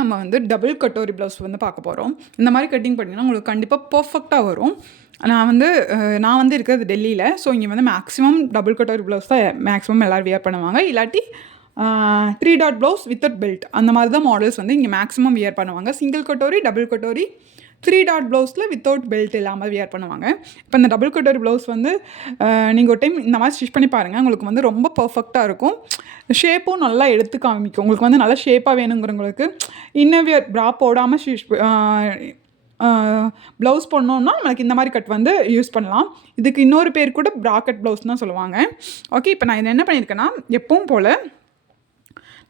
நம்ம வந்து double katori blouse வந்து பார்க்க போகிறோம். இந்த மாதிரி கட்டிங் பண்ணிங்கன்னா உங்களுக்கு கண்டிப்பாக பர்ஃபெக்டாக வரும். நான் வந்து இருக்கிறது டெல்லியில். ஸோ இங்கே வந்து மேக்ஸிமம் டபுள் கட்டோரி ப்ளவுஸ் தான் மேக்ஸிமம் எல்லோரும் வியர் பண்ணுவாங்க. இல்லாட்டி 3 டாட் ப்ளவுஸ் வித்தவுட் பெல்ட் அந்த மாதிரி தான் மாடல்ஸ் வந்து இங்கே மேக்ஸிமம் வியர் பண்ணுவாங்க. Single katori, double katori, 3 dot ப்ளவுஸில் வித்தவுட் பெல்ட் இல்லாமல் வியர் பண்ணுவாங்க. இப்போ இந்த டபுள் கட்டோரி ப்ளவுஸ் வந்து நீங்கள் ஒரு டைம் இந்த மாதிரி ஸ்டிச் பண்ணி பாருங்கள். உங்களுக்கு வந்து ரொம்ப பர்ஃபெக்டாக இருக்கும். ஷேப்பும் நல்லா எடுத்து காமிக்கும். உங்களுக்கு வந்து நல்லா ஷேப்பாக வேணுங்கிறவங்களுக்கு இன்னவியர் ப்ரா போடாமல் ப்ளவுஸ் பண்ணோன்னா நம்மளுக்கு இந்த மாதிரி கட் வந்து யூஸ் பண்ணலாம். இதுக்கு இன்னொரு பேர் கூட ப்ராக்கெட் ப்ளவுஸ் தான் சொல்லுவாங்க. ஓகே, இப்போ நான் என்ன பண்ணியிருக்கேன்னா எப்பவும் போல்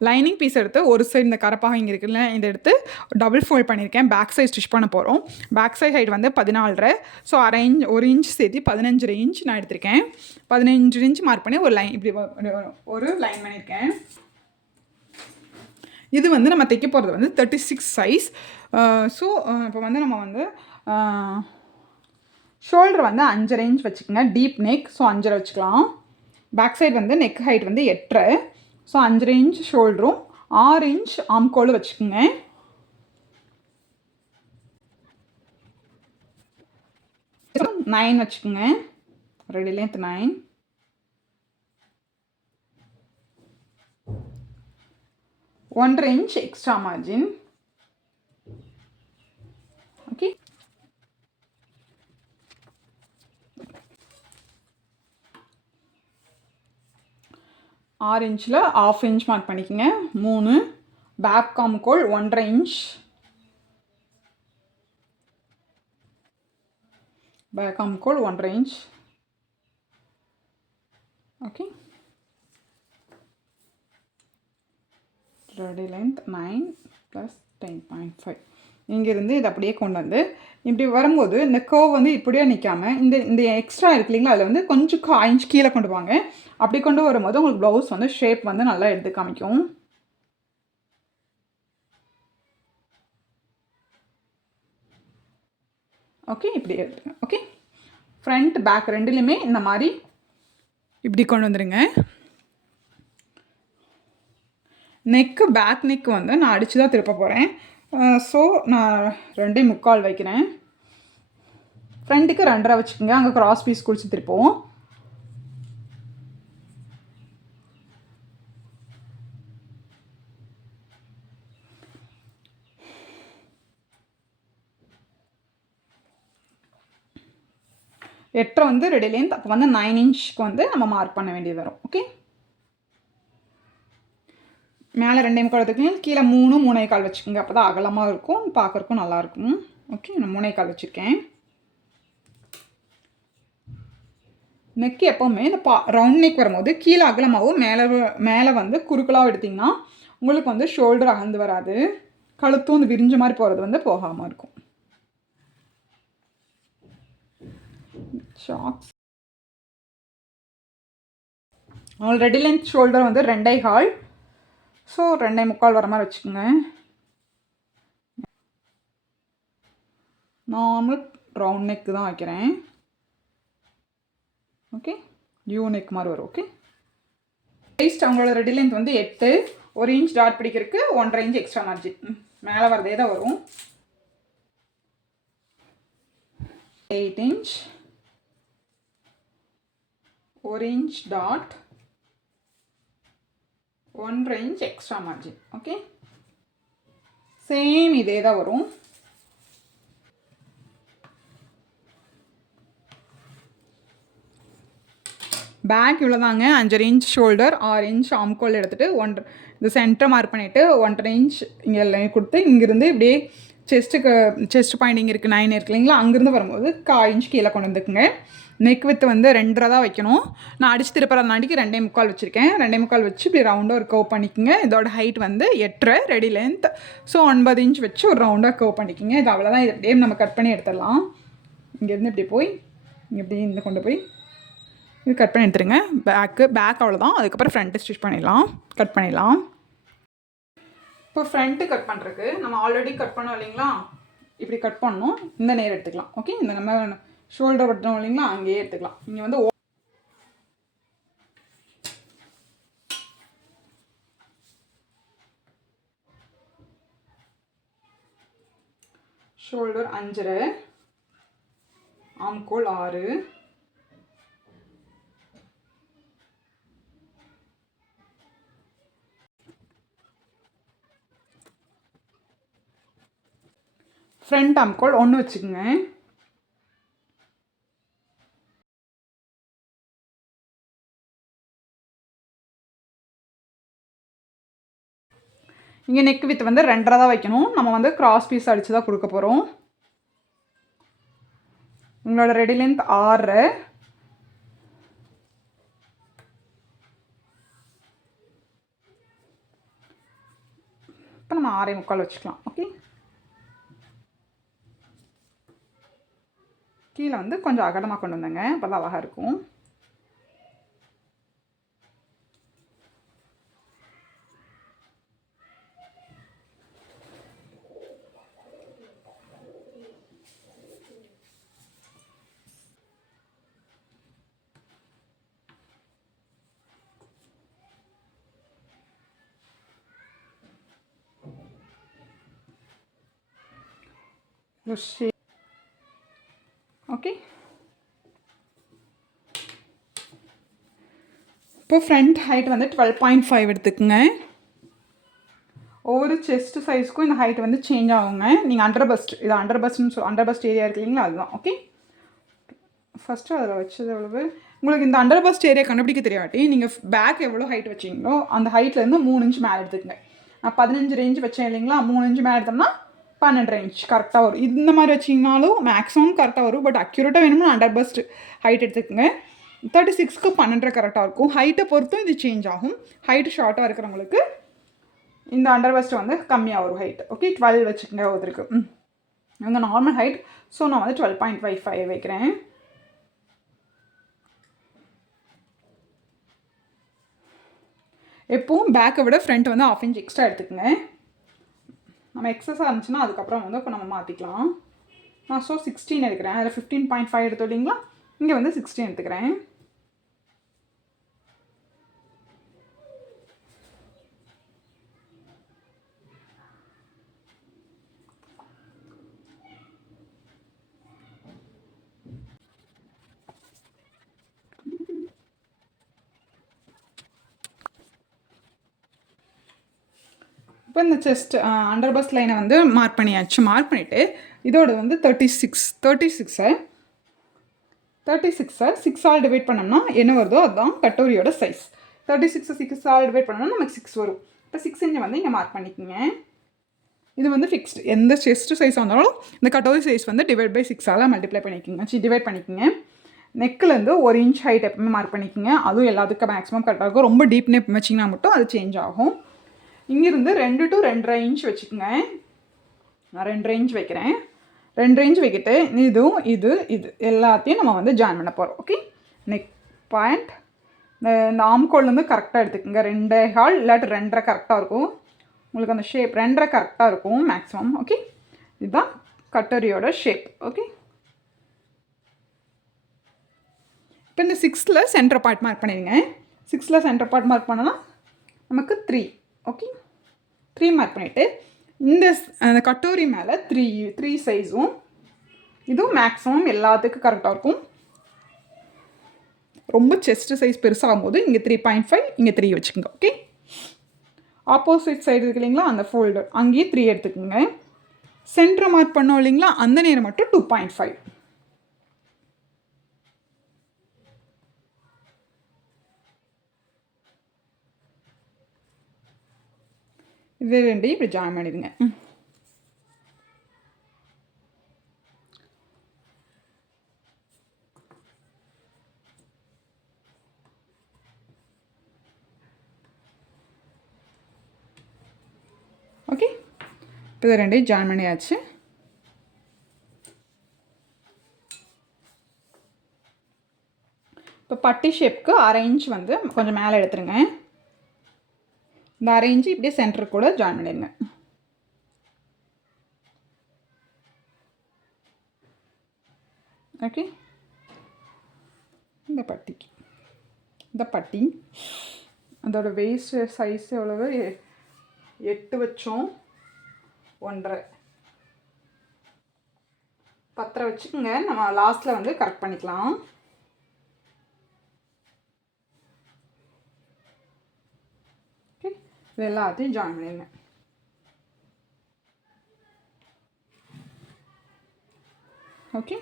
லைனிங் பீஸ் எடுத்து ஒரு சைடு இந்த கரப்பாக இங்கே இருக்குல்ல இதை எடுத்து டபுள் ஃபோல்ட் பண்ணியிருக்கேன். பேக் சைட் ஸ்டிச் பண்ண போகிறோம். பேக் சைட் ஹைட் வந்து 14.5. ஸோ அரை இன்ச், 1 இன்ச் சேர்த்து 15 இன்ச் நான் எடுத்திருக்கேன். 15 இன்ச் மார்க் பண்ணி ஒரு லைன் இப்படி ஒரு லைன் பண்ணியிருக்கேன். இது வந்து நம்ம தைக்க போகிறது வந்து 36 சைஸ். ஸோ இப்போ வந்து நம்ம வந்து ஷோல்டர் வந்து 5.5 இன்ச் வச்சுக்கோங்க. டீப் நெக், ஸோ 5.5 வச்சுக்கலாம். பேக் சைடு வந்து நெக் ஹைட் வந்து 8.5. ஸோ 5.5 இன்ச் ஷோல்டரும் 6 இன்ச் ஆம்கோல் வச்சுக்கோங்க. ஸோ 9 வச்சுக்கோங்க. Ready length 9. ஒன்றரை இன்ச் எக்ஸ்ட்ரா மார்ஜின். ஓகே, ஆறு இன்ச்சில் 1/2 இன்ச் மார்க் பண்ணிக்கோங்க. 3 பேக் காம்கோல் 1.5 இன்ச். பேக் காம்கோல் 1.5 இன்ச். Okay, ready length 9 + 10.5. இங்கேருந்து இதை அப்படியே கொண்டு வந்து இப்படி வரும்போது இந்த கர்வ் வந்து இப்படியே நிற்காம இந்த எக்ஸ்ட்ரா இருக்கு இல்லைங்களா, அதில் வந்து கொஞ்சம் 1/4 இன்ச் கீழே கொண்டு வாங்க. அப்படி கொண்டு வரும்போது உங்களுக்கு ப்ளவுஸ் வந்து ஷேப் வந்து நல்லா எடுத்து காமிக்கும். ஓகே, இப்படி எடுத்துங்க. ஓகே, ஃப்ரண்ட் பேக் ரெண்டுலேயுமே இந்த மாதிரி இப்படி கொண்டு வந்துடுங்க. நெக்கு பேக் நெக் வந்து நான் அடித்து தான் திருப்ப போகிறேன். ஸோ நான் 2.25 வைக்கிறேன். ஃப்ரண்ட்டுக்கு 2.5 வச்சுக்கோங்க. அங்கே கிராஸ் பீஸ் குடிச்சு திருப்போம். எட்டரை வந்து ரெடி லென்த். அப்போ வந்து 9 இன்ச்சுக்கு வந்து நம்ம மார்க் பண்ண வேண்டியது வரும். ஓகே, மேலே 2.25 கீழே 3, 3.25 வச்சுக்கோங்க. அப்போ தான் அகலமாக இருக்கும், பார்க்குறக்கும் நல்லாயிருக்கும். ஓகே, நான் 3.25 வச்சுருக்கேன். நெக் எப்போவுமே இந்த ரவுண்ட் நெக் வரும்போது கீழே அகலமாகவும் மேலே வந்து குறுக்கலாக எடுத்திங்கன்னா உங்களுக்கு வந்து ஷோல்டர் அகந்து வராது. கழுத்தும் வந்து விரிஞ்ச மாதிரி போகிறது வந்து போகாமல் இருக்கும். ஷாக்ஸ் ஆல்ரெடி லென்த் ஷோல்டர் வந்து 2.25. ஸோ 2.25 வர மாதிரி வச்சுக்கோங்க. நார்மல் ரவுண்ட் நெக் தான் வைக்கிறேன். ஓகே, யூ நெக் மாதிரி வரும். ஓகே, லைஸ்ட் அவங்களோட ரெடி லென்த் வந்து 8. 1 இன்ச் டாட் பிடிக்கிறதுக்கு 1.5 இன்ச் எக்ஸ்ட்ரா மார்ஜின் மேலே வரதே தான் வரும். 8 inch, 1 inch dot, 1.5 inch extra margin. Okay, same இதே தான் வரும். பேக் இவ்வளோதாங்க. 5.5 இன்ச் ஷோல்டர், 6 இன்ச் ஆம்கோல் எடுத்துகிட்டு இந்த சென்டர் மார்க் பண்ணிவிட்டு 1.5 இன்ச் இங்கே கொடுத்து இங்கேருந்து இப்படியே செஸ்ட் பாயிண்டிங் இருக்குது 9 இருக்கு இல்லைங்களா, அங்கேருந்து வரும்போது 1/4 இன்ச் கீழே கொண்டு வந்துக்குங்க. நெக் வித்து வந்து 2.5 தான் வைக்கணும். நான் அடித்து திருப்பறதுனாடிக்கு 2.25 வச்சுருக்கேன். 2.25 வச்சு இப்படி ரவுண்டாக ஒரு கர்வ் பண்ணிக்கோங்க. இதோட ஹைட் வந்து 8.5 ரெடி லென்த். ஸோ 9 இன்ச் வச்சு ஒரு ரவுண்டாக கர்வ் பண்ணிக்கோங்க. இது அவ்வளோதான். இது அப்படியே நம்ம கட் பண்ணி எடுத்துடலாம். இங்கேருந்து இப்படி போய் இப்படி இந்த கொண்டு போய் இது கட் பண்ணி எடுத்துருங்க. பேக் அவ்வளோதான். அதுக்கப்புறம் ஃப்ரண்ட்டு ஸ்டிச் பண்ணிடலாம், கட் பண்ணிடலாம். இப்போ ஃப்ரண்ட்டு கட் பண்ணுறதுக்கு நம்ம ஆல்ரெடி கட் பண்ணோம் இல்லைங்களா, இப்படி கட் பண்ணணும். இந்த நேர் எடுத்துக்கலாம். ஓகே, இந்த நம்ம ஷோல்டர் வெட்டணும் இல்லைங்களா, அங்கேயே எடுத்துக்கலாம். இங்கே வந்து ஷோல்டர் 5.5, ஆம்கோல் 6, ஃப்ரண்ட் ஆம்கோல் 1 வச்சுக்கோங்க. இங்கே நெக் வித் வந்து 2.5 தான் வைக்கணும். நம்ம வந்து கிராஸ் பீஸ் அடித்து தான் கொடுக்க போகிறோம். உங்களோட ரெடி லென்த் 6. இப்போ நம்ம 6.25 வச்சுக்கலாம். ஓகே, கீழே வந்து கொஞ்சம் அகலமாக கொண்டு வந்தேங்க, அப்போ தான் அழகாக இருக்கும். ஓகே, இப்போ ஃப்ரண்ட் ஹைட் வந்து 12.5 எடுத்துக்குங்க. ஒவ்வொரு செஸ்ட் சைஸ்க்கும் இந்த ஹைட் வந்து சேஞ்ச் ஆகுங்க. நீங்கள் அண்டர் பஸ்ட், இது அண்டர் பஸ்ட்னு அண்டர் பஸ்ட் ஏரியா இருக்கு இல்லைங்களா, அதுதான். ஓகே, ஃபஸ்ட்டு அதில் வச்சது எவ்வளவு, உங்களுக்கு இந்த அண்டர் பஸ்ட் ஏரியா கண்டுபிடிக்க தெரியாட்டி நீங்கள் பேக் எவ்வளோ ஹைட் வச்சிங்களோ அந்த ஹைட்லேருந்து 3 இன்ச் மேலே எடுத்துக்கங்க. நான் 15 ரேஞ்ச் வச்சேன் இல்லைங்களா, 3 இன்ச் மேலே எடுத்தோம்னா 12 இன்ச் கரெக்டாக வரும். இந்த மாதிரி வச்சிங்கனாலும் மேக்ஸிமம் கரெக்டாக வரும். பட் அக்யூரேட்டாக வேணும்னா அண்டர் பஸ்ட் ஹைட் எடுத்துக்கோங்க. 36க்கு 12 கரெக்டாக இருக்கும். ஹைட்டை பொறுத்தும் இது சேஞ்ச் ஆகும். ஹைட்டு ஷார்ட்டாக இருக்கிறவங்களுக்கு இந்த அண்டர் பஸ்ட் வந்து கம்மியாக வரும் ஹைட். ஓகே, 12 வச்சுக்கோங்க ஒருத்தருக்கு. இவங்க நார்மல் ஹைட், ஸோ நான் வந்து 12.55 வைக்கிறேன். எப்பவும் பேக்கை விட ஃப்ரண்ட் வந்து 1/2 இன்ச் எக்ஸ்ட்ரா எடுத்துக்கோங்க. நம்ம எக்ஸஸாக இருந்துச்சுன்னா அதுக்கப்புறம் வந்து இப்போ நம்ம மாற்றிக்கலாம். நான் 16 எடுக்கிறேன். அதில் 15.5 எடுத்து இல்லைங்களா, இங்கே வந்து 16 எடுத்துக்கிறேன். இப்போ இந்த செஸ்ட் அண்டர் பஸ் லைனை வந்து மார்க் பண்ணியாச்சு. மார்க் பண்ணிவிட்டு இதோட வந்து 36 6ஆல் டிவைட் பண்ணோம்னா என்ன வருதோ அதுதான் கட்டோரியோட சைஸ். 36 6ஆல் டிவைட் பண்ணோம்னா நமக்கு 6 வரும். இப்போ 6 இன்ச்சை வந்து இங்கே மார்க் பண்ணிக்கோங்க. இது வந்து ஃபிக்ஸ்டு. எந்த செஸ்ட் சைஸாக இருந்தாலும் இந்த கட்டோரி சைஸ் வந்து /6ஆல் மல்டிப்ளை டிவைட் பண்ணிக்கோங்க. நெக்கிலேருந்து 1 இன்ச் ஹைட் எப்பவுமே மார்க் பண்ணிக்கோங்க. அதுவும் எல்லாத்துக்கும் மேக்ஸிமம் கரெக்டாக இருக்கும். ரொம்ப டீப் நெக் வச்சிங்கன்னா மட்டும் அது சேஞ்ச் ஆகும். இங்கேருந்து 2 to 2.5 இன்ச் வச்சுக்கோங்க. நான் 2.5 இன்ச் வைக்கிறேன். 2.5 இன்ச் வைக்கிட்டு இதுவும் இது எல்லாத்தையும் நம்ம வந்து ஜாயின் பண்ண போகிறோம். ஓகே, நெக் பாயிண்ட் இந்த ஆம்கோல்லேருந்து கரெக்டாக எடுத்துக்கோங்க. 2.25 இல்லாட்டி 2.5 கரெக்டாக இருக்கும். உங்களுக்கு அந்த ஷேப் 2.5 கரெக்டாக இருக்கும் மேக்ஸிமம். ஓகே, இதுதான் கட்டரியோட ஷேப். ஓகே, இப்போ இந்த 6ல் சென்டர் பார்ட் மார்க் பண்ணிடுங்க. 6ல் சென்டர் பார்ட் மார்க் பண்ணலாம் நமக்கு 3. ஓகே, 3 மார்க் பண்ணிவிட்டு இந்த கட்டோரி மேலே 3 சைஸும் இதுவும் மேக்ஸிமம் எல்லாத்துக்கும் கரெக்டாக இருக்கும். ரொம்ப செஸ்ட்டு சைஸ் பெருசாகும் போது இங்கே 3.5 இங்கே 3 வச்சுக்கோங்க. ஓகே, ஆப்போசிட் சைடு இருக்கு இல்லைங்களா, அந்த ஃபோல்டர் அங்கேயே 3 எடுத்துக்கோங்க. சென்டரை மார்க் பண்ணோம் இல்லைங்களா, அந்த நேரம் மட்டும் 2.5. இது ரெண்டையும் இப்படி ஜாயின் பண்ணிடுங்க. ஓகே, இப்போ இது ரெண்டையும் ஜாயின் பண்ணியாச்சு. இப்போ பட்டி ஷேப்புக்கு 1/2 இன்ச் வந்து கொஞ்சம் மேலே எடுத்துருங்க. இந்த 1/2 இன்ச்சு இப்படியே சென்டர் கூட ஜாயின் பண்ணிடுங்க. ஓகே, இந்த பட்டி அதோட வேஸ்ட் சைஸ் எவ்வளவு, 8 வச்சோம் 1.5. பத்திர வச்சுக்கோங்க. நம்ம லாஸ்ட்டில் வந்து கரெக்ட் பண்ணிக்கலாம். ஓகே, இது எல்லாத்தையும் ஜாயின் பண்ணிடுங்க. ஓகே,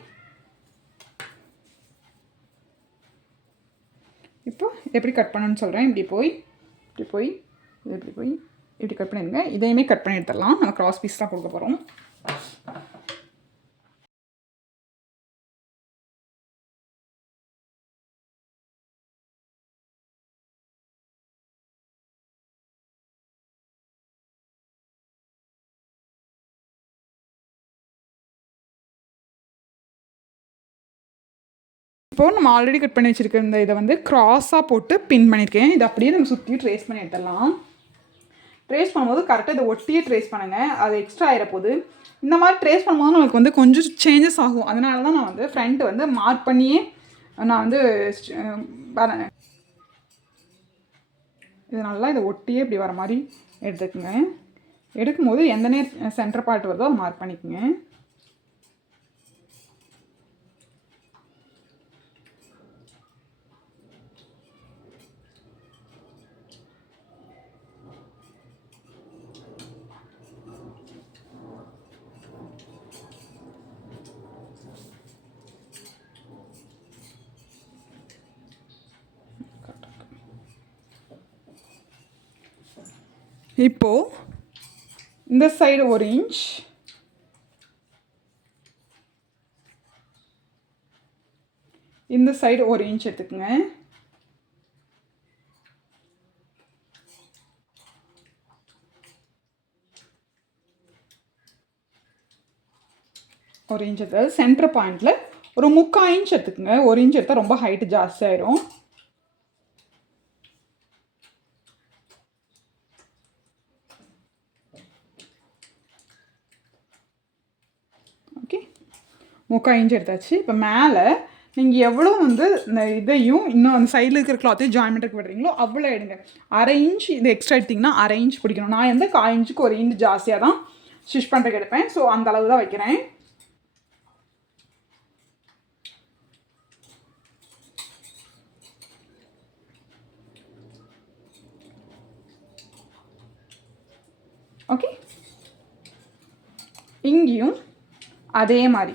இப்போ எப்படி கட் பண்ணணும்னு சொல்கிறேன். இப்படி போய் இப்படி கட் பண்ணிடுங்க. இதையுமே கட் பண்ணி எடுத்துடலாம். நம்ம கிராஸ் பீஸ் தான் கொடுக்க போகிறோம். இப்போது நம்ம ஆல்ரெடி கட் பண்ணி வச்சுருக்க இந்த இதை வந்து க்ராஸாக போட்டு பின் பண்ணியிருக்கேன். இதை அப்படியே நம்ம சுற்றி ட்ரேஸ் பண்ணி எடுத்துடலாம். ட்ரேஸ் பண்ணும்போது கரெக்டாக இதை ஒட்டியே ட்ரேஸ் பண்ணுங்கள். அது எக்ஸ்ட்ரா ஆகிடப்போகுது. இந்த மாதிரி ட்ரேஸ் பண்ணும்போது நம்மளுக்கு வந்து கொஞ்சம் சேஞ்சஸ் ஆகும். அதனால தான் நான் வந்து ஃப்ரண்ட் வந்து மார்க் பண்ணியே நான் வந்து வரேன். இது நல்லா இதை ஒட்டியே இப்படி வர மாதிரி எடுத்துக்கோங்க. எடுக்கும்போது எந்த நேரம் சென்டர் பார்ட் வருதோ அதை மார்க் பண்ணிக்கோங்க. இப்போது இந்த சைடு 1 இன்ச், இந்த சைடு 1 இன்ச் எடுத்துக்கோங்க. ஒரு இன்ச் எடுத்தால் சென்டர் பாயிண்டில் ஒரு 3/4 இன்ச் எடுத்துக்கோங்க. 1 இன்ச் எடுத்தால் ரொம்ப ஹைட்டு ஜாஸ்தி ஆயிரும். ஓகே, 3/4 இன்ச் எடுத்தாச்சு. இப்போ மேலே நீங்கள் எவ்வளோ வந்து இந்த இதையும் இன்னும் அந்த சைடில் இருக்கிற கிளாத்தையும் ஜாயின் பண்ணுறதுக்கு விடுறீங்களோ அவ்வளோ எடுங்க. 1/2 இன்ச் இது எக்ஸ்ட்ரா எடுத்திங்கன்னா 1/2 இன்ச் பிடிக்கணும். நான் எந்த 1/4 இன்ச்சுக்கு 1 இன்ச் ஜாஸ்தியாக தான் ஸ்டிச் பண்ணுறதுக்கு எடுப்பேன். ஸோ அந்த அளவு தான் வைக்கிறேன். ஓகே, இங்கேயும் அதே மாதிரி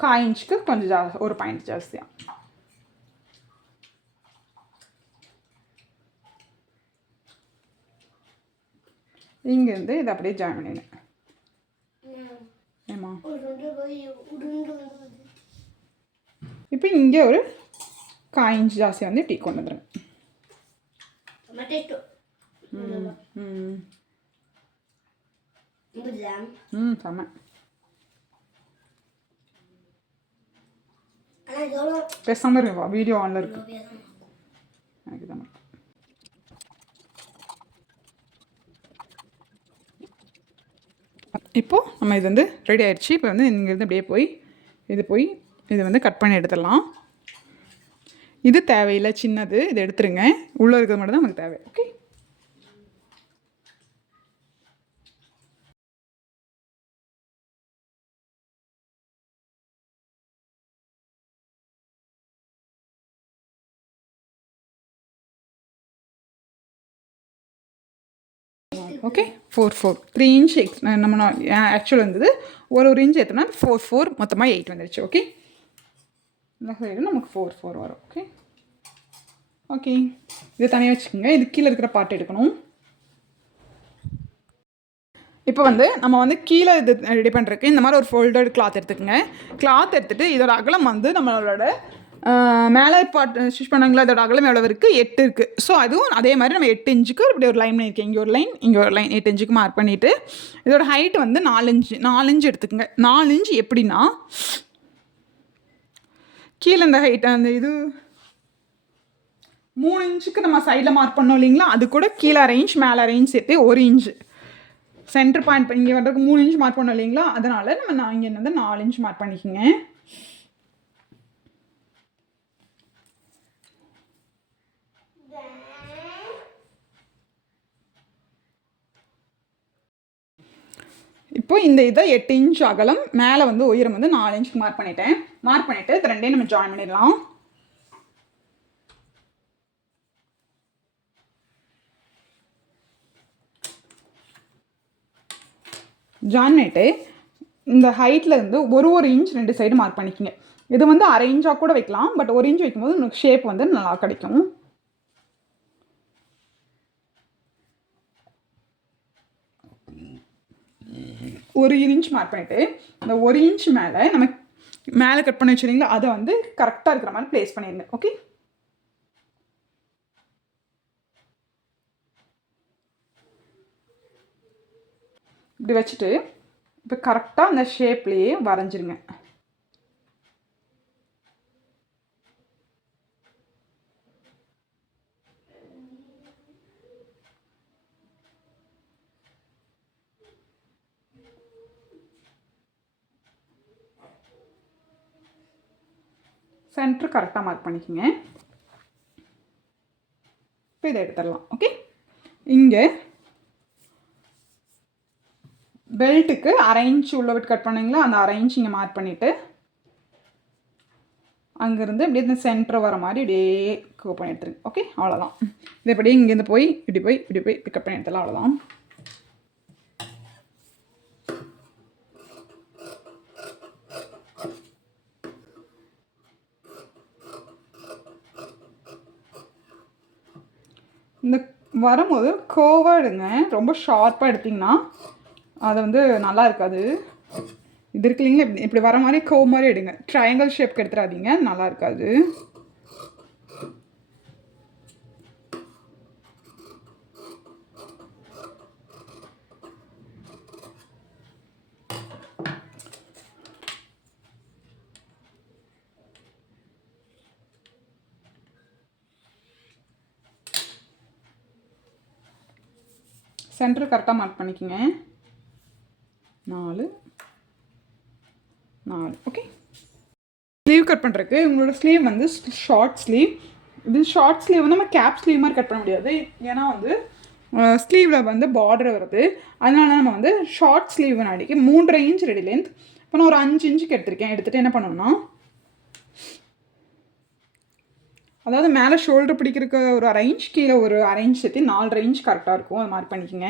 1/4 இன்ச்சுக்கு கொஞ்சம் ஒரு பாயிண்ட் ஜாஸ்தியாக. இங்கேருந்து இதை அப்படியே ஜாயின் பண்ணிடுங்க. ஏமா இப்போ இங்கே ஒரு 1/4 இன்ச் ஜாஸ்தியாக வந்து டீ கொண்டு வந்துடுங்க. செம்ம. பேசாமல் இருக்குவா, வீடியோ ஆனில் இருக்கு. எனக்கு தான் இப்போது நம்ம இது வந்து ரெடி ஆகிடுச்சு. இப்போ வந்து இங்கேருந்து அப்படியே இது வந்து கட் பண்ணி எடுத்துடலாம். இது தேவையில்லை, சின்னது, இது எடுத்துருங்க. உள்ளே இருக்கிறது மட்டும் தான் நமக்கு தேவை. Okay, okay. 4 3 இன்ச் நம்ம ஆக்சுவல் வந்தது. ஒரு இன்ச் எத்தனா 4 மொத்தமாக 8 வந்துடுச்சு. ஓகே, இந்த சைடு நமக்கு 4 வரும். ஓகே ஓகே, இதை தனியாக வச்சுக்கோங்க. இது கீழே இருக்கிற பார்ட் எடுக்கணும். இப்போ வந்து நம்ம வந்து கீழே இது ரெடி பண்ணுறதுக்கு இந்த மாதிரி ஒரு ஃபோல்டட் கிளாத் எடுத்துக்கோங்க. கிளாத் எடுத்துகிட்டு இதோட அகலம் வந்து நம்மளோட மேலே ஸ்டிச் பண்ணாங்களா அதோட அகலம் எவ்வளோ இருக்குது? 8 இருக்குது. ஸோ அதுவும் அதே மாதிரி நம்ம 8 இன்ச்சுக்கு இப்படி ஒரு லைன் பண்ணியிருக்கேன். இங்கே ஒரு லைன், இங்கே ஒரு லைன், 8 இன்ச்சுக்கு மார்க் பண்ணிவிட்டு இதோட ஹைட் வந்து 4 இன்ச் எடுத்துக்கோங்க. 4 இன்ச் எப்படின்னா கீழே இந்த ஹைட் அந்த இது 3 இன்ச்சுக்கு நம்ம சைடில் மார்க் பண்ணோம் இல்லைங்களா, அது கூட கீழே 1/2 இன்ச் மேலே 1/2 இன்ச் சேர்த்து 1 இன்ச் சென்டர் பாயிண்ட் இங்கே வர்றதுக்கு 3 இன்ச் மார்க் பண்ணோம் இல்லைங்களா, அதனால் நம்ம இங்கே வந்து 4 இன்ச் மார்க் பண்ணிக்கோங்க. இப்போ இந்த இதை 8 இன்ச் அகலம், மேலே வந்து உயரம் வந்து 4 இன்ச்சுக்கு மார்க் பண்ணிட்டேன். மார்க் பண்ணிவிட்டு இது ரெண்டையும் நம்ம ஜாயின் பண்ணிடலாம். ஜாயின் பண்ணிவிட்டு இந்த ஹைட்டில் இருந்து ஒரு இன்ச் 2 சைடு மார்க் பண்ணிக்கோங்க. இது வந்து அரை இன்ச்சாக கூட வைக்கலாம், பட் 1 இன்ச் வைக்கும்போது உங்களுக்கு ஷேப் வந்து நல்லா கிடைக்கும். ஒரு இன்ச் மார்க் பண்ணிவிட்டு இந்த 1 இன்ச் மேலே நம்ம மேலே கட் பண்ணி வச்சுருந்தீங்களா, அதை வந்து கரெக்டாக இருக்கிற மாதிரி ப்ளேஸ் பண்ணிடுங்க. ஓகே, இப்படி வச்சுட்டு இப்போ கரெக்டாக அந்த ஷேப்லேயே வரைஞ்சிருங்க. சென்டர் கரெக்டாக மார்க் பண்ணிக்கோங்க. இப்போ இதை எடுத்துடலாம். ஓகே, இங்கே பெல்ட்டுக்கு அரை இன்ச் உள்ள விட்டு கட் பண்ணிங்களா, அந்த அரை இன்ச் இங்கே மார்க் பண்ணிவிட்டு அங்கேருந்து இப்படியே இந்த சென்டர் வர மாதிரி இப்படியே கட் பண்ணி எடுத்துருங்க. ஓகே, அவ்வளோதான். இது இப்படியே இங்கேருந்து போய் இப்படி போய் கட் பண்ணி எடுத்துடலாம். அவ்வளோதான். இந்த வரும்போது கோவாக எடுங்க. ரொம்ப ஷார்ப்பாக எடுத்திங்கன்னா அது வந்து நல்லா இருக்காது. இது இருக்கு இல்லைங்களா, இப்படி வர மாதிரி கோவ் மாதிரி எடுங்க. ட்ரையாங்கிள் ஷேப்க்கு எடுத்துடாதீங்க, நல்லா இருக்காது. சென்டர் கரெக்டாக மார்க் பண்ணிக்கோங்க. 4 ஓகே. ஸ்லீவ் கட் பண்ணுறதுக்கு உங்களோட ஸ்லீவ் வந்து ஷார்ட் ஸ்லீவ். இது ஷார்ட் ஸ்லீவ் வந்து நம்ம கேப் ஸ்லீவ் மாதிரி கட் பண்ண முடியாது, ஏன்னா வந்து ஸ்லீவில் வந்து பார்டர் வருது. அதனால நம்ம வந்து ஷார்ட் ஸ்லீவ் நாடிக்கு 3.5 இன்ச் ரெடி லென்த். இப்போ நான் ஒரு 5 இன்ச்சுக்கு எடுத்துகிட்டு என்ன பண்ணணும்னா, அதாவது மேலே ஷோல்டர் பிடிக்கிறதுக்கு ஒரு அரை இன்ச், கீழே ஒரு அரை இன்ச் சேர்த்து 4.5 இன்ச் கரெக்டாக இருக்கும். அது மார்க் பண்ணிக்கோங்க.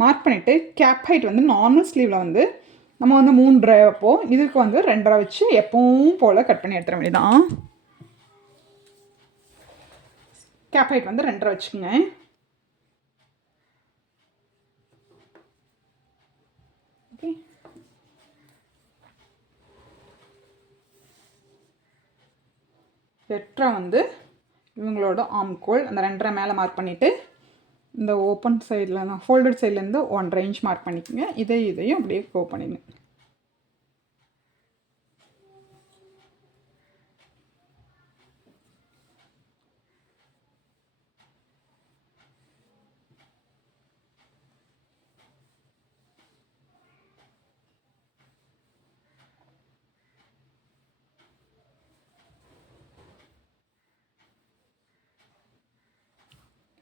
மார்க் பண்ணிவிட்டு கேப் ஹைட் வந்து நார்மல் ஸ்லீவில் வந்து நம்ம வந்து 3.5 வைப்போம். இதுக்கு வந்து 2.5 வச்சு எப்பவும் போல் கட் பண்ணி எடுத்துட வேண்டியதான். கேப் ஹைட் வந்து 2.5 வச்சுக்கோங்க. ஓகே, எட்டரை வந்து இவங்களோட ஆம்கோல், அந்த 2.5 மேலே மார்க் பண்ணிவிட்டு இந்த ஓப்பன் சைடில் தான் ஃபோல்டட் சைட்லேருந்து 1.5 இன்ச் மார்க் பண்ணிக்கோங்க. இதையும் அப்படியே கோ பண்ணிடுங்க.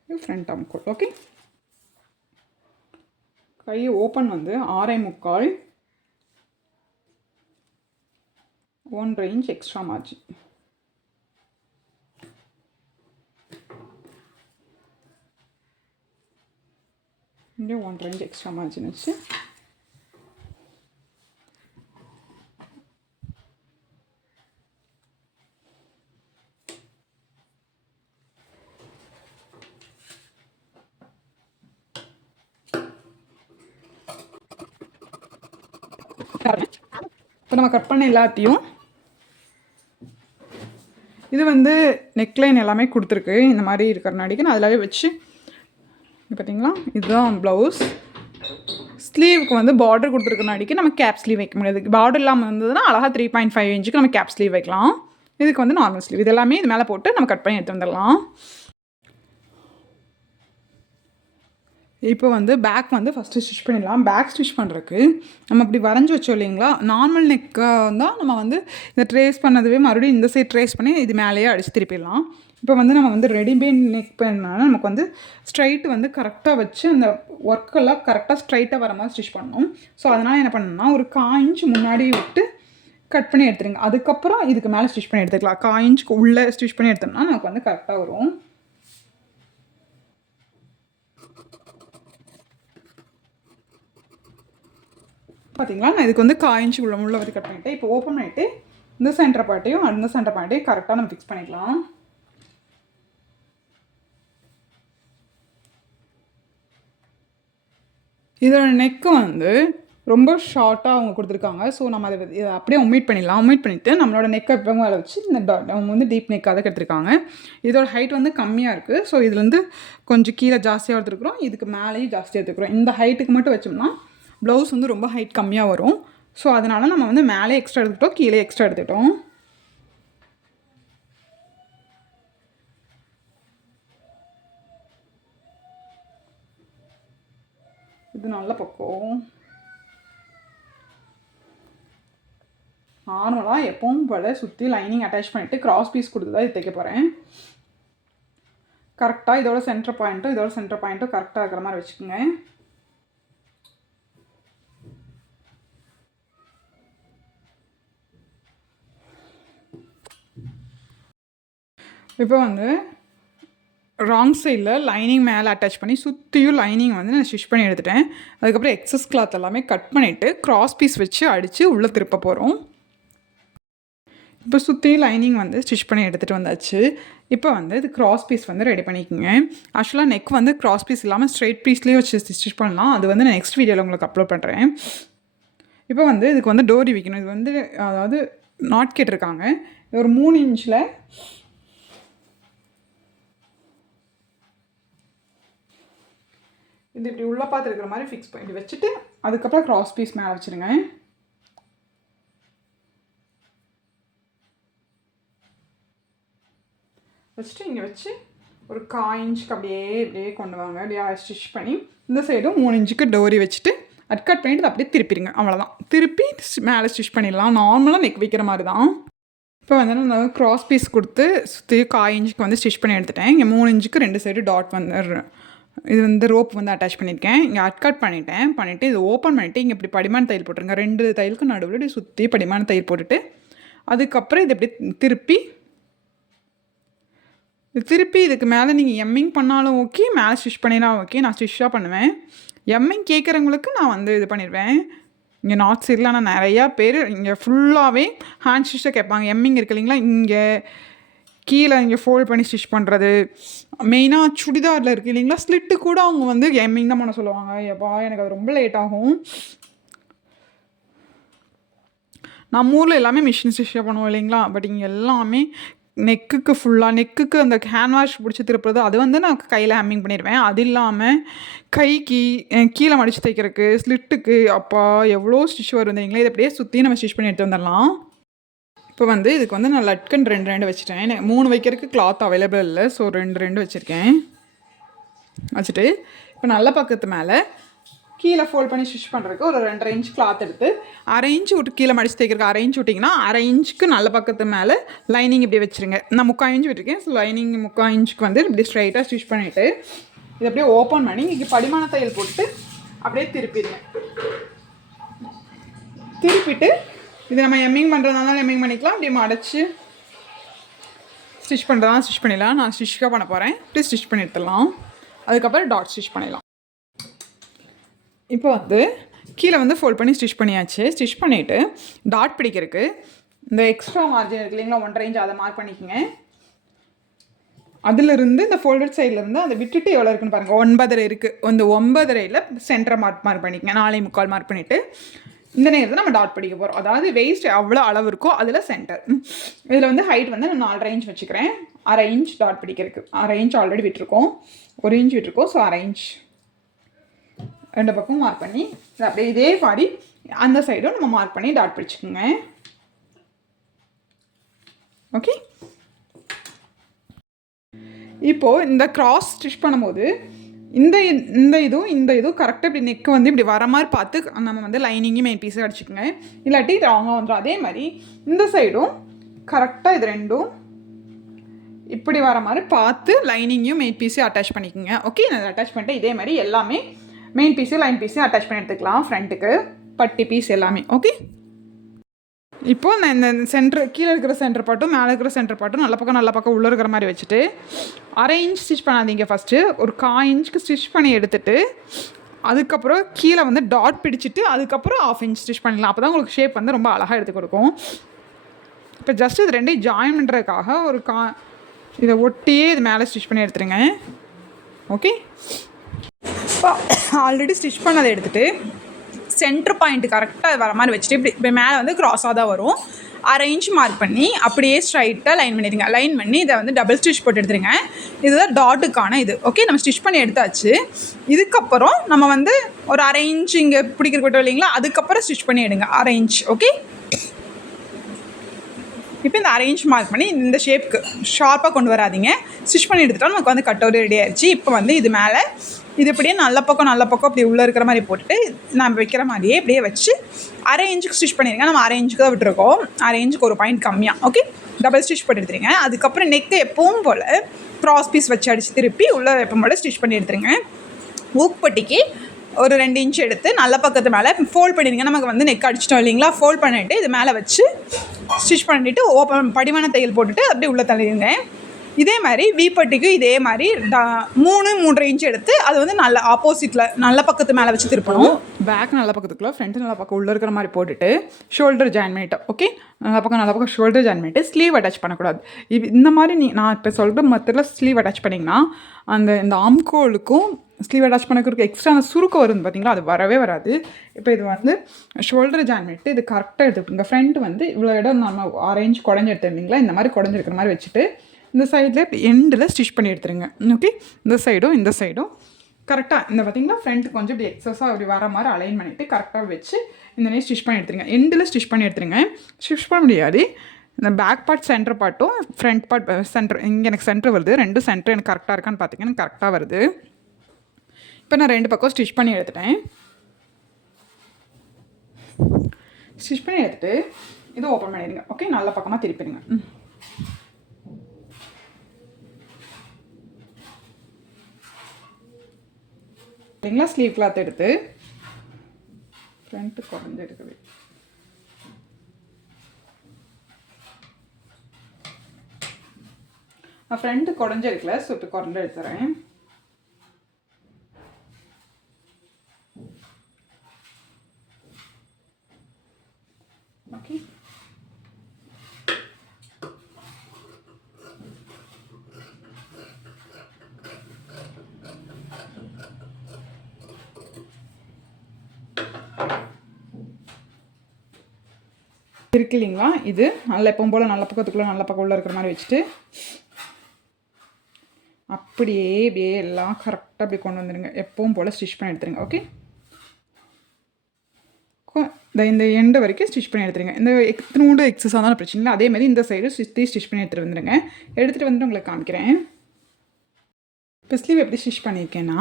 ஃப்ரண்ட் ஆம்கோல். ஓகே, கை ஓப்பன் வந்து 6.25, 1.5 இன்ச் எக்ஸ்ட்ரா மார்ஜின். இங்கே 1.5 இன்ச் எக்ஸ்ட்ரா மார்ஜின் வச்சு இப்போ நம்ம கட் பண்ண எல்லாத்தையும் இது வந்து நெக்லைன் எல்லாமே கொடுத்துருக்கு. இந்த மாதிரி இருக்கிறனாடிக்கு நான் அதில் வச்சு பார்த்தீங்களா, இதுதான் ப்ளவுஸ். ஸ்லீவுக்கு வந்து பார்டர் கொடுத்துருக்கனாடிக்கு நம்ம கேப் ஸ்லீவ் வைக்க முடியாது. பார்டர் இல்லாமல் இருந்ததுன்னா அழகாக 3.5 இன்ச்சுக்கு நம்ம கேப் ஸ்லீவ் வைக்கலாம். இதுக்கு வந்து நார்மல் ஸ்லீவ். இது எல்லாமே இது மேலே போட்டு நம்ம கட் பண்ணி எடுத்து வந்துடலாம். இப்போ வந்து பேக் வந்து ஃபஸ்ட்டு ஸ்டிச் பண்ணிடலாம். பேக் ஸ்டிச் பண்ணுறதுக்கு நம்ம இப்படி வரைஞ்சி வச்சோம் இல்லைங்களா, நார்மல் நெக்காக தான் நம்ம வந்து இந்த ட்ரேஸ் பண்ணதுவே மறுபடியும் இந்த சைட் ட்ரேஸ் பண்ணி இது மேலேயே அடித்து திருப்பிடலாம். இப்போ வந்து நம்ம வந்து ரெடிமேட் நெக் பண்ணால் நமக்கு வந்து ஸ்ட்ரைட்டு வந்து கரெக்டாக வச்சு அந்த ஒர்க்கெல்லாம் கரெக்டாக ஸ்ட்ரைட்டாக வர மாதிரி ஸ்டிச் பண்ணணும். ஸோ அதனால் என்ன பண்ணணும்னா ஒரு 1/4 இன்ச் முன்னாடி விட்டு கட் பண்ணி எடுத்துருங்க. அதுக்கப்புறம் இதுக்கு மேலே ஸ்டிச் பண்ணி எடுத்துக்கலாம். 1/4 இன்ச்சுக்கு உள்ளே ஸ்டிச் பண்ணி எடுத்தோம்னா நமக்கு வந்து கரெக்டாக வரும். பார்த்தீங்களா, நான் இதுக்கு வந்து 1/4 இன்ச்சு உள்ள வந்து கட் பண்ணிவிட்டேன். இப்போ ஓப்பன் பண்ணிவிட்டு இந்த சென்டர் பார்ட்டையும் அந்த சென்டர் பார்ட்டையும் கரெக்டாக நம்ம ஃபிக்ஸ் பண்ணிக்கலாம். இதோட நெக்கு வந்து ரொம்ப ஷார்ட்டாக அவங்க கொடுத்துருக்காங்க. ஸோ நம்ம அதை அப்படியே ஒமிட் பண்ணிடலாம். ஒமிட் பண்ணிவிட்டு நம்மளோட நெக்கை எப்பவும் மேலே வச்சு இந்த அவங்க வந்து டீப் நெக்காக தான் எடுத்துருக்காங்க. இதோட ஹைட் வந்து கம்மியாக இருக்குது. ஸோ இதுலேருந்து கொஞ்சம் கீழே ஜாஸ்தியாக எடுத்துருக்குறோம், இதுக்கு மேலேயும் ஜாஸ்தியாக எடுத்துக்கிறோம். இந்த ஹைட்டுக்கு மட்டும் வச்சோம்னா ப்ளவுஸ் வந்து ரொம்ப ஹைட் கம்மியாக வரும். ஸோ அதனால் நம்ம வந்து மேலே எக்ஸ்ட்ரா எடுத்துக்கிட்டோம், கீழே எக்ஸ்ட்ரா எடுத்துக்கிட்டோம். இது நல்ல பக்கம். நார்மலாக எப்பவும் போல் சுற்றி லைனிங் அட்டாச் பண்ணிவிட்டு கிராஸ் பீஸ் கொடுத்து தான் இது தைக்க போகிறேன். கரெக்டாக இதோட சென்டர் பாயிண்ட்டும் கரெக்டாக இருக்கிற மாதிரி வச்சுக்கோங்க. இப்போ வந்து ராங் சைடில் லைனிங் மேலே அட்டாச் பண்ணி சுற்றியும் லைனிங் வந்து நான் ஸ்டிச் பண்ணி எடுத்துட்டேன். அதுக்கப்புறம் எக்ஸஸ் கிளாத் எல்லாமே கட் பண்ணிவிட்டு கிராஸ் பீஸ் வச்சு அடித்து உள்ளே திருப்ப போகிறோம். இப்போ சுற்றியும் லைனிங் வந்து ஸ்டிச் பண்ணி எடுத்துகிட்டு வந்தாச்சு. இப்போ வந்து இது கிராஸ் பீஸ் வந்து ரெடி பண்ணிக்கோங்க. ஆக்சுவலாக நெக் வந்து கிராஸ் பீஸ் இல்லாமல் ஸ்ட்ரெயிட் பீஸ்லேயே வச்சு ஸ்டிச் பண்ணலாம். அது வந்து நான் நெக்ஸ்ட் வீடியோவில் உங்களுக்கு அப்லோட் பண்ணுறேன். இப்போ வந்து இதுக்கு வந்து டோரி வைக்கணும். இது வந்து அதாவது நாட் கேட்டிருக்காங்க. ஒரு 3 இன்ச்சில் இது இப்படி உள்ளே பார்த்து இருக்கிற மாதிரி ஃபிக்ஸ் பண்ணி வச்சுட்டு அதுக்கப்புறம் கிராஸ் பீஸ் மேலே வச்சுருங்க. வச்சுட்டு இங்கே வச்சு ஒரு 1/4 இன்ச்சுக்கு இப்படியே கொண்டு வாங்க. அப்படியே ஸ்டிச் பண்ணி இந்த சைடும் 3 இன்ச்சுக்கு டோரி வச்சுட்டு கட் பண்ணிவிட்டு அப்படியே திருப்பிடுங்க. அவ்வளோதான், திருப்பி மேலே ஸ்டிச் பண்ணிடலாம். நார்மலாக நெக் வைக்கிற மாதிரி தான். இப்போ வந்து நான் கிராஸ் பீஸ் கொடுத்து சுற்றி 1/4 இன்ச்சுக்கு வந்து ஸ்டிச் பண்ணி எடுத்துட்டேன். இங்கே 3 இன்ச்சுக்கு 2 சைடு டாட் வந்து இது வந்து ரோப் வந்து அட்டாச் பண்ணியிருக்கேன். இங்கே கட் பண்ணிவிட்டு இது ஓப்பன் பண்ணிவிட்டு இங்கே இப்படி படிமான தையல் போட்டுருங்க. 2 தையலுக்கு நடுவில் இப்படி சுற்றி படிமான தையல் போட்டுட்டு அதுக்கப்புறம் இது இப்படி திருப்பி இதுக்கு மேலே நீங்கள் எம்மிங் பண்ணாலும் ஓகே, மேலே ஸ்டிச் பண்ணினா ஓகே. நான் ஸ்டிச்சாக பண்ணுவேன். எம்மிங் கேட்குறவங்களுக்கு நான் வந்து இது பண்ணிடுவேன். இங்கே நார்த் சைடில் ஆனால் நிறையா பேர் இங்கே ஃபுல்லாகவே ஹேண்ட் ஸ்டிச்சாக கேட்பாங்க. எம்மிங் இருக்குது இல்லைங்களா, இங்கே கீழே இங்கே ஃபோல்ட் பண்ணி ஸ்டிச் பண்ணுறது. மெயினாக சுடிதாரில் இருக்குது இல்லைங்களா, ஸ்லிட்டு கூட அவங்க வந்து எம்மிங் தான் பண்ண சொல்லுவாங்க. எப்பா எனக்கு அது ரொம்ப லேட் ஆகும். நம்ம ஊரில் எல்லாமே மிஷின் ஸ்டிச்சாக பண்ணுவோம் இல்லைங்களா, பட் இங்கே எல்லாமே நெக்குக்கு அந்த ஹேண்ட் வாஷ் பிடிச்சி திருப்புறது அது வந்து நான் கையில் ஹேமிங் பண்ணிடுவேன். அது இல்லாமல் கைக்கு கீழே மடித்து தைக்கிறதுக்கு ஸ்லிட்டுக்கு அப்பா எவ்வளோ ஸ்டிச் வரும் தெரியுங்களா. இதை அப்படியே சுற்றி நம்ம ஸ்டிச் பண்ணி எடுத்து வந்துடலாம். இப்போ வந்து இதுக்கு வந்து நான் லட்கன் 2 வச்சுட்டேன். 3 வைக்கிறதுக்கு கிளாத் அவைலபிள் இல்லை. ஸோ 2 வச்சுருக்கேன். வச்சுட்டு இப்போ நல்ல பக்கத்து மேலே கீழே ஃபோல்ட் பண்ணி ஸ்டிச் பண்ணுறதுக்கு ஒரு 2.5 இன்ச் கிளாத் எடுத்து 1/2 இன்ச் விட்டு கீழே மடித்து தைக்கிறதுக்கு 1/2 இன்ச் விட்டிங்கன்னா 1/2 இன்ச்சுக்கு நல்ல பக்கத்து மேலே லைனிங் இப்படி வச்சுருங்க. நான் 3/4 இன்ச் விட்டுருக்கேன். ஸோ லைனிங் 3/4 இன்ச்சுக்கு வந்து இப்படி ஸ்ட்ரைட்டாக ஸ்டிச் பண்ணிவிட்டு இது அப்படியே ஓப்பன் பண்ணி இங்கே படிமான தையல் போட்டு அப்படியே திருப்பிடுங்க. திருப்பிட்டு இது நம்ம எம்மிங் பண்ணுறதுனால எம்மிங் பண்ணிக்கலாம். அப்படியே மடைச்சி ஸ்டிச் பண்ணுறதுனால ஸ்டிச் பண்ணிடலாம். நான் ஸ்டிச்காக பண்ண போகிறேன். இப்படி ஸ்டிச் பண்ணி எடுத்துடலாம். அதுக்கப்புறம் டாட் ஸ்டிச் பண்ணிடலாம். இப்போ வந்து கீழே வந்து ஃபோல்ட் பண்ணி ஸ்டிச் பண்ணியாச்சு. ஸ்டிச் பண்ணிவிட்டு டாட் பிடிக்கிறதுக்கு இந்த எக்ஸ்ட்ரா மார்ஜின் இருக்குது இல்லைங்களா, 1.5 இன்ச் அதை மார்க் பண்ணிக்கோங்க. அதிலிருந்து இந்த ஃபோல்டட் சைட்லேருந்து அதை விட்டுட்டு எவ்வளோ இருக்குன்னு பாருங்கள். 9.5 இருக்குது. அந்த 9.5ல் சென்டரை மார்க் பண்ணிக்கோங்க. 4.75 மார்க் பண்ணிவிட்டு இந்த நேரத்தில் நம்ம டாட் படிக்க போகிறோம். அதாவது வேஸ்ட் எவ்வளோ அளவு இருக்கோ அதில் சென்டர். இதில் வந்து ஹைட் வந்து நான் 4.5 இன்ச் வச்சுக்கிறேன். 1/2 இன்ச் டாட் பிடிக்கிறதுக்கு 1/2 இன்ச் ஆல்ரெடி விட்டுருக்கோம், 1 இன்ச் விட்டுருக்கோம். ஸோ 1/2 இன்ச் 2 பக்கம் மார்க் பண்ணி அப்படியே இதே மாதிரி அந்த சைடும் நம்ம மார்க் பண்ணி டாட் பிடிச்சிக்கோங்க. ஓகே. இப்போது இந்த கிராஸ் ஸ்டிச் பண்ணும்போது இதுவும் கரெக்டாக இப்படி நெக்கு வந்து இப்படி வர மாதிரி பார்த்து நம்ம வந்து லைனிங்கும் மெயின் பீஸும் அடிச்சுக்கோங்க. இல்லாட்டி ராங்காக வந்துடும். அதே மாதிரி இந்த சைடும் கரெக்டாக இது ரெண்டும் இப்படி வர மாதிரி பார்த்து லைனிங்கையும் மெயின் பீஸையும் அட்டாச் பண்ணிக்கோங்க. ஓகே, நான் அட்டாச் பண்ணிட்டு இதே மாதிரி எல்லாமே மெயின் பீஸையும் லைன் பீஸையும் அட்டாச் பண்ணி எடுத்துக்கலாம். ஃப்ரண்ட்டுக்கு பட்டி பீஸ் எல்லாமே. ஓகே, இப்போது நான் இந்த கீழே இருக்கிற சென்டர் பாட்டும் மேலே இருக்கிற சென்டர் பாட்டும் நல்ல பக்கம் உள்ளே இருக்கிற மாதிரி வச்சுட்டு 1/2 இன்ச் ஸ்டிச் பண்ணாதீங்க. ஃபஸ்ட்டு ஒரு 1/4 இன்ச்சுக்கு ஸ்டிச் பண்ணி எடுத்துகிட்டு அதுக்கப்புறம் கீழே வந்து டாட் பிடிச்சிட்டு அதுக்கப்புறம் 1/2 இன்ச் ஸ்டிச் பண்ணிடலாம். அப்போ தான் உங்களுக்கு ஷேப் வந்து ரொம்ப அழகாக எடுத்து கொடுக்கும். இப்போ ஜஸ்ட் இது ரெண்டையும் ஜாயின் பண்ணுறதுக்காக இதை ஒட்டியே இது மேலே ஸ்டிச் பண்ணி எடுத்துருங்க. ஓகே, இப்போ ஆல்ரெடி ஸ்டிச் பண்ணதை எடுத்துகிட்டு சென்டர் பாயிண்ட் கரெக்டாக வர மாதிரி வச்சுட்டு இப்படி மேலே வந்து க்ராஸாக தான் வரும். 1/2 இன்ச் மார்க் பண்ணி அப்படியே ஸ்ட்ரைட்டாக லைன் பண்ணிடுங்க. லைன் பண்ணி இதை வந்து டபுள் ஸ்டிச் போட்டு எடுத்துருங்க. இதுதான் டாட்டுக்கான இது. ஓகே, நம்ம ஸ்டிச் பண்ணி எடுத்தாச்சு. இதுக்கப்புறம் நம்ம வந்து ஒரு 1/2 இன்ச் இங்கே பிடிக்கிற போட்டோம் இல்லைங்களா, அதுக்கப்புறம் ஸ்டிச் பண்ணி எடுங்க 1/2 இன்ச். ஓகே, இப்போ இந்த 1/2 இன்ச் மார்க் பண்ணி இந்த ஷேப்புக்கு ஷார்ப்பாக கொண்டு வராதிங்க. ஸ்டிச் பண்ணி எடுத்துட்டோம், நமக்கு வந்து கட் அவுட் ரெடி ஆயிடுச்சு. இப்போ வந்து இது மேலே இது இப்படியே நல்ல பக்கம் அப்படி உள்ளே இருக்கிற மாதிரி போட்டுட்டு நம்ம வைக்கிற மாதிரியே இப்படியே வச்சு 1/2 இன்ச்சுக்கு ஸ்டிச் பண்ணிடுங்க. நம்ம 1/2 இன்ச்சுக்கு தான் விட்டுருக்கோம். 1/2 இன்ச்சுக்கு ஒரு பாயிண்ட் கம்மியாக. ஓகே, டபுள் ஸ்டிச் பண்ணி எடுத்துருங்க. அதுக்கப்புறம் நெக்கு எப்பவும் போல் க்ராஸ் பீஸ் வச்சு அடித்து திருப்பி உள்ளே எப்பவும் போல் ஸ்டிச் பண்ணி எடுத்துருங்க. ஊக்குப்பட்டிக்கு ஒரு 2 இன்ச் எடுத்து நல்ல பக்கத்து மேலே ஃபோல்ட் பண்ணிடுங்க. நமக்கு வந்து நெக் அடிச்சிட்டோம் இல்லைங்களா, ஃபோல்ட் பண்ணிவிட்டு இது மேலே வச்சு ஸ்டிச் பண்ணிவிட்டு படிமான தையல் போட்டுட்டு அப்படியே உள்ளே தள்ளிடுங்க. இதே மாதிரி வீப்பட்டிக்கும் இதே மாதிரி 3.5 இன்ச் எடுத்து அது வந்து நல்ல ஆப்போசிட்டில் நல்ல பக்கத்து மேலே வச்சு திருப்பணும். பேக் நல்ல பக்கத்துக்குள்ள ஃப்ரண்ட்டு நல்ல பக்கம் உள்ளே இருக்கிற மாதிரி போட்டுட்டு ஷோல்டர் ஜாயின் பண்ணிட்டோம். ஓகே, நல்ல பக்கம் ஷோல்டர் ஜாயின் பண்ணிட்டு ஸ்லீவ் அட்டாச் பண்ணக்கூடாது. இந்த மாதிரி நான் இப்போ சொல்கிற மெத்தடில் ஸ்லீவ் அட்டாச் பண்ணிங்கன்னா இந்த ஆம்கோலுக்கும் ஸ்லீவ் அட்டாச் பண்ணக்கிறதுக்கு எக்ஸ்ட்ரா அந்த சுருக்கம் வரும் பார்த்தீங்களா, அது வரவே வராது. இப்போ இது வந்து ஷோல்டர் ஜாயின் பண்ணிட்டு இது கரெக்டாக எடுத்துக்கிங்க. ஃப்ரண்ட் வந்து இவ்வளோ இடம் நம்ம 1/2 இன்ச் குடஞ்சி எடுத்துருந்தீங்களா, இந்த மாதிரி குடஞ்சிருக்கிற மாதிரி வச்சுட்டு இந்த சைடில் இப்போ எண்டில் ஸ்டிச் பண்ணி எடுத்துருங்க. ஓகே, இந்த சைடும் கரெக்டாக இந்த பார்த்திங்கன்னா ஃப்ரண்ட் கொஞ்சம் இப்படி எக்ஸஸாக அப்படி வர மாதிரி அலைன் பண்ணிவிட்டு கரெக்டாக வச்சு இந்த மாதிரி ஸ்டிச் பண்ணி எடுத்துருங்க. எண்டில் ஸ்டிச் பண்ணி எடுத்துருங்க. ஸ்டிச் பண்ண முடியாது. இந்த பேக் பார்ட் சென்டர் பார்ட்டும் ஃப்ரண்ட் பார்ட் சென்டர் இங்கே எனக்கு சென்டர் வருது. ரெண்டும் சென்டர் எனக்கு கரெக்டாக இருக்கான்னு பார்த்திங்கன்னா எனக்கு கரெக்டாக வருது. இப்போ நான் 2 பக்கம் ஸ்டிச் பண்ணி எடுத்துட்டேன். ஸ்டிச் பண்ணி எடுத்துகிட்டு இது ஓப்பன் பண்ணிடுங்க. ஓகே, நல்ல பக்கமாக திருப்பிடுங்க. இல்லைங்களா, ஸ்லீவ் கிளாத் எடுத்து ஃப்ரண்ட்டு குறைஞ்சி எடுக்குது. நான் ஃப்ரண்ட்டு குறைஞ்சி எடுக்கல, ஸோ இப்போ குறைஞ்சி எடுத்துறேன். ஓகே, இருக்கு இல்லைங்களா, இது நல்ல எப்பவும் போல் நல்ல பக்கத்துக்குள்ளே நல்ல பக்கம் உள்ள இருக்கிற மாதிரி வச்சுட்டு அப்படியே எல்லாம் கரெக்டாக அப்படி கொண்டு வந்துடுங்க. எப்பவும் போல் ஸ்டிச் பண்ணி எடுத்துருங்க. ஓகே, இந்த எண்டு வரைக்கும் ஸ்டிச் பண்ணி எடுத்துருங்க. இந்த எத்தனோடு எக்ஸஸ் ஆனாலும் பிரச்சனை இல்லை. அதே மாதிரி இந்த சைடு ஸ்டிச் பண்ணி எடுத்துகிட்டு வந்துடுங்க. எடுத்துகிட்டு வந்துட்டு உங்களுக்கு காமிக்கிறேன். இப்போ ஸ்லீவ் எப்படி ஸ்டிச் பண்ணியிருக்கேன்னா,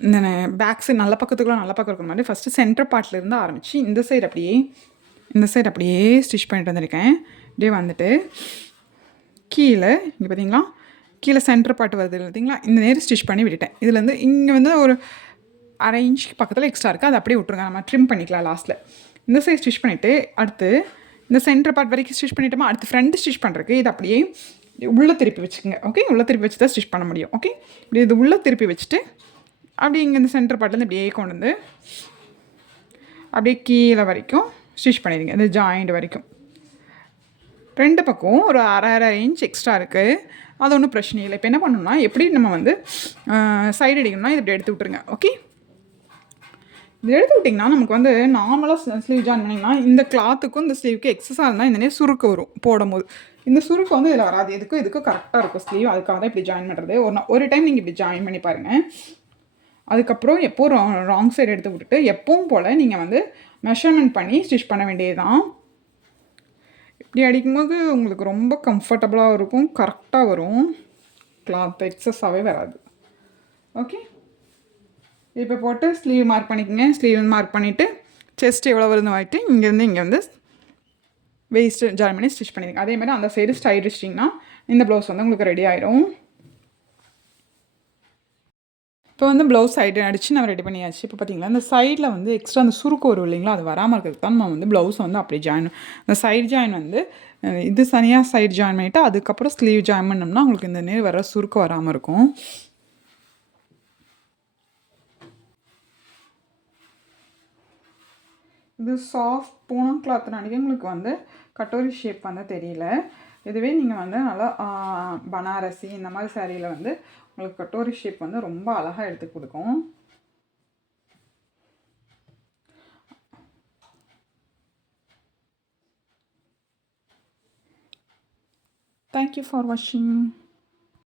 இந்த பேக் சைடு நல்ல பக்கத்துக்குள்ள நல்ல பக்கம் இருக்கிற மாதிரி ஃபஸ்ட்டு சென்டர் பார்ட்லேருந்து ஆரம்பித்து இந்த சைடு அப்படியே ஸ்டிச் பண்ணிட்டு வந்திருக்கேன். இப்படியே வந்துட்டு கீழே இங்கே பார்த்தீங்களா, கீழே சென்டர் பார்ட் வருது பார்த்தீங்களா, இந்த நேரம் ஸ்டிச் பண்ணி விட்டுட்டேன். இதுலேருந்து இங்கே வந்து ஒரு 1/2 இன்ச் பக்கத்தில் எக்ஸ்ட்ரா இருக்குது, அதை அப்படியே விட்ருங்க. நம்ம ட்ரிம் பண்ணிக்கலாம் லாஸ்ட்டில். இந்த சைடு ஸ்டிச் பண்ணிவிட்டு அடுத்து இந்த சென்டர் பார்ட் வரைக்கும் ஸ்டிச் பண்ணிவிட்டோமா, அடுத்து ஃப்ரண்ட் ஸ்டிச் பண்ணுறதுக்கு இது அப்படியே உள்ளே திருப்பி வச்சுக்கோங்க. ஓகே, உள்ளே திருப்பி வச்சு தான் ஸ்டிச் பண்ண முடியும். ஓகே, இப்படி இது உள்ளே திருப்பி வச்சுட்டு அப்படியே இங்கே இந்த சென்டர் பார்ட்லேருந்து அப்படியே கொண்டு வந்து அப்படியே கீழே வரைக்கும் ஸ்டிச் பண்ணிடுங்க. இந்த ஜாயிண்ட் வரைக்கும் 2 பக்கம் ஒரு 1/2 இன்ச் எக்ஸ்ட்ரா இருக்குது. அது ஒன்றும் பிரச்சனை இல்லை. இப்போ என்ன பண்ணணும்னா, எப்படி நம்ம வந்து சைடு அடிக்கணும்னா இது இப்படி எடுத்து விட்ருங்க. ஓகே, இது எடுத்து விட்டிங்கன்னா நமக்கு வந்து நார்மலாக ஸ்லீவ் ஜாயின் பண்ணிங்கன்னா இந்த கிளாத்துக்கும் இந்த ஸ்லீவுக்கு எக்ஸஸாக இருந்தால் இந்த நேரம் சுருக்கு வரும் போடும்போது. இந்த சுருக்கு வந்து இதில் வராது. இதுக்கும் கரெக்டாக இருக்கும் ஸ்லீவ். அதுக்காக தான் இப்படி ஜாயின் பண்ணுறது. ஒரு டைம் நீங்கள் இப்படி ஜாயின் பண்ணி பாருங்கள். அதுக்கப்புறம் எப்போது ராங் சைடு எடுத்து விட்டுட்டு எப்பவும் போல் நீங்கள் வந்து மெஷர்மெண்ட் பண்ணி ஸ்டிச் பண்ண வேண்டியது தான். இப்படி அடிக்கும்போது உங்களுக்கு ரொம்ப கம்ஃபர்டபுளாக இருக்கும், கரெக்டாக வரும், கிளாத் எக்ஸஸாகவே வராது. ஓகே, இப்போ போட்டு ஸ்லீவ் மார்க் பண்ணிக்கோங்க. ஸ்லீவ் மார்க் பண்ணிவிட்டு செஸ்ட் எவ்வளோ வருதுன்னு வாங்கிட்டு இங்கேருந்து இங்கே வந்து வேஸ்ட்டு ஜாயின் பண்ணி ஸ்டிச் பண்ணிடுங்க. அதே மாதிரி அந்த சைடு ஸ்டைல் அடிச்சிட்டிங்கன்னா இந்த ப்ளவுஸ் வந்து உங்களுக்கு ரெடி ஆயிரும். இப்போ வந்து ப்ளவுஸ் சைடு அடித்து நம்ம ரெடி பண்ணியாச்சு. இப்போ பார்த்தீங்களா இந்த சைடில் வந்து எக்ஸ்ட்ரா அந்த சுருக்கு வரும் இல்லைங்களா, அது வராமல் இருக்கிறதுக்கு தான் நம்ம வந்து ப்ளவுஸ் வந்து அப்படியே ஜாயின் இந்த சைடு ஜாயின் வந்து இது தனியாக சைடு ஜாயின் பண்ணிவிட்டு அதுக்கப்புறம் ஸ்லீவ் ஜாயின் பண்ணோம்னா உங்களுக்கு இந்த நேர் வர சுருக்கு வராமல் இருக்கும். இது சாஃப்ட் பூனம் கிளாத்னாடிக்கு உங்களுக்கு வந்து கட்டோரி ஷேப் வந்து தெரியல. இதுவே நீங்கள் வந்து நல்லா பனாரசி இந்த மாதிரி சாரியில் வந்து உங்களுக்கு கட்டோரி ஷேப் வந்து ரொம்ப அழகாக எடுத்து கொடுக்கும். Thank you for watching.